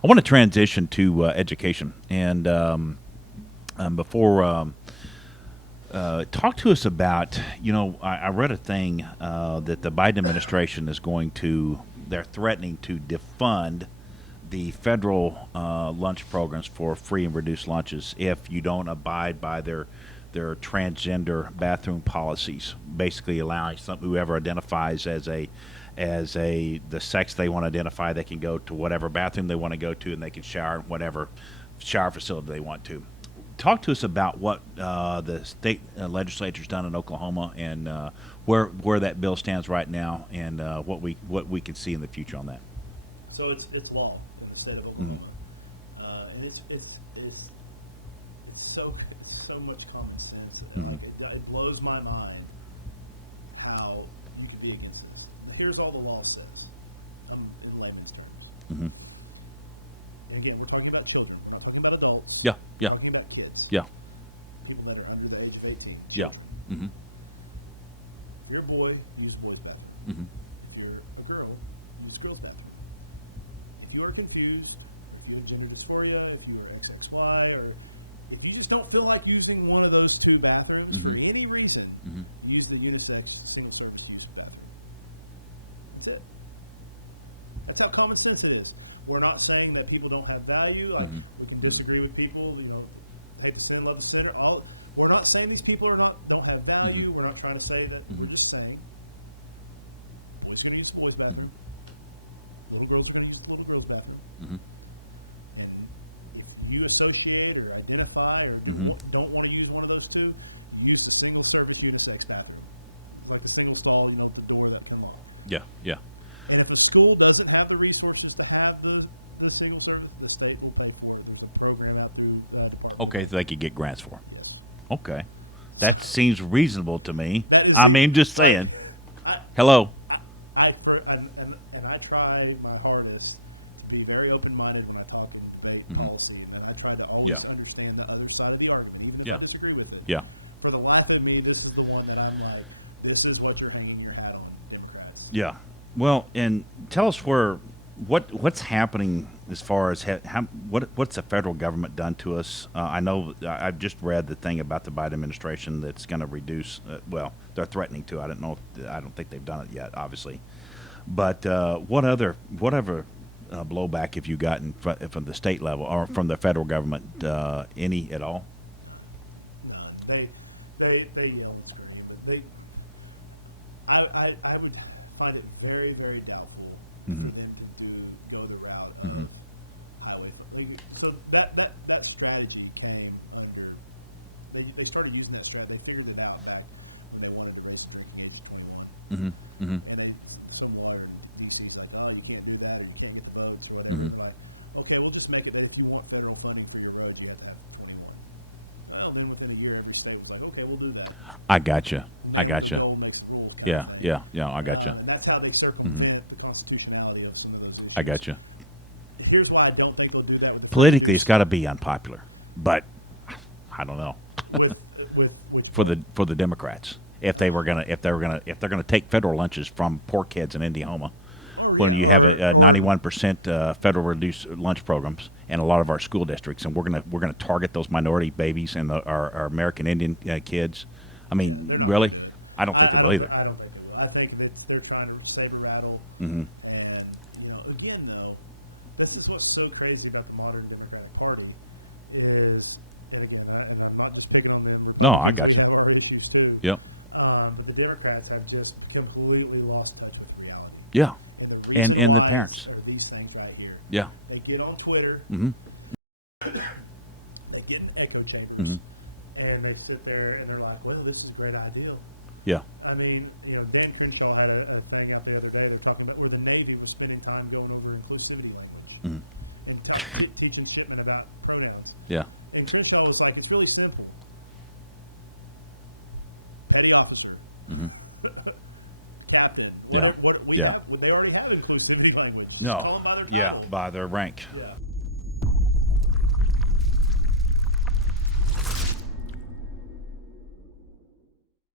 I want to transition to education, and before talk to us about. I read a thing that the Biden administration is going to. They're threatening to defund the federal lunch programs for free and reduced lunches if you don't abide by their transgender bathroom policies, basically allowing whoever identifies as the sex they want to identify, they can go to whatever bathroom they want to go to, and they can shower in whatever shower facility they want to. Talk to us about what the state legislature's done in Oklahoma, and where that bill stands right now, and what we can see in the future on that. So it's law in the state of Oklahoma, and it's so much common sense. Like it blows my mind how you could be against this. Here's all the law says, in layman's terms. Mm-hmm. And again, we're talking about children. We're not talking about adults. Yeah, we're talking about kids. Yeah, people that are under the age of 18. Children. Yeah. Mm-hmm. If you're a boy, use a boy's bathroom. Mm-hmm. If you're a girl, use a girl's bathroom. If you are confused, or if you have gender dysphoria, if you are XXY, or if you just don't feel like using one of those two bathrooms for any reason, use the unisex single-service use bathroom. That's it. That's how common sense it is. We're not saying that people don't have value. Like, we can disagree with people, hate the sin, love the sinner. We're not saying these people don't have value. We're not trying to say that. We're just saying boys are going to use the boys' bathroom. Little girls are going to use the little girls' bathroom. Mm-hmm. And if you associate or identify or don't want to use one of those two, use the single-service unisex bathroom. It's like the single stall, the door that can lock. Yeah, yeah. And if a school doesn't have the resources to have the single service, the state will pay for it. There's a program out through the Department. Okay, so they could get grants for it. Yes. Okay, that seems reasonable to me. That is. I'm just saying. Hello. I try my hardest to be very open-minded when I talk and debate policy, and I try to always understand the other side of the argument, even if I disagree with it. Yeah. For the life of me, this is the one that I'm like, this is what you're hanging your hat on, Democrats. Yeah. Well, and tell us what's happening as far as what's the federal government done to us? I know I've just read the thing about the Biden administration that's going to reduce. They're threatening to. I don't think they've done it yet, obviously. But whatever blowback have you gotten from the state level or from the federal government? Any at all? None. They yell and scream, but I would find it very, very doubtful for them to go the route of highway. So that strategy came under. They started using that strategy. They figured it out back when they wanted to raise the drinking age to 21. And some lawyer in D.C. is like, oh, you can't do that, or you can't get the votes, or whatever. And they're like, okay, we'll just make it that if you want federal funding for your roads, you have to have 21. Well, then within a year, every state was like, okay, we'll do that. I gotcha. The man with the gold makes the rules kind of thing. Yeah, I gotcha. And that's how they circumvent the constitutionality of some of those issues. I gotcha. Here's why I don't think they'll do that with the free politically. It's got to be unpopular, but I don't know. with which part? for the Democrats, if they're gonna take federal lunches from poor kids in Indiana. When you have 91% federal reduced lunch programs in a lot of our school districts, and we're gonna target those minority babies and our American Indian kids. I mean, they're not really? Going to do it. I don't think they will. I think they're trying to saber rattle, and again though, this is what's so crazy about the modern Democratic Party is, and again, and I'm not just picking on them. Republicans, we have our issues too. Yep. But the Democrats have just completely lost touch with reality. Yeah. And the reason why are these things right here. Yeah. They get on Twitter. They get in echo chambers, and they sit there and they're like, well, this is a great idea. Yeah. I mean, Dan Crenshaw had a thing out the other day. They're talking about where the Navy was spending time going over inclusivity language and teaching shipmen about pronouns. Yeah. And Crenshaw was like, it's really simple. Petty officer, captain, whatever. What we have, they already have inclusivity language. Just call them by their title, by their rank. Yeah.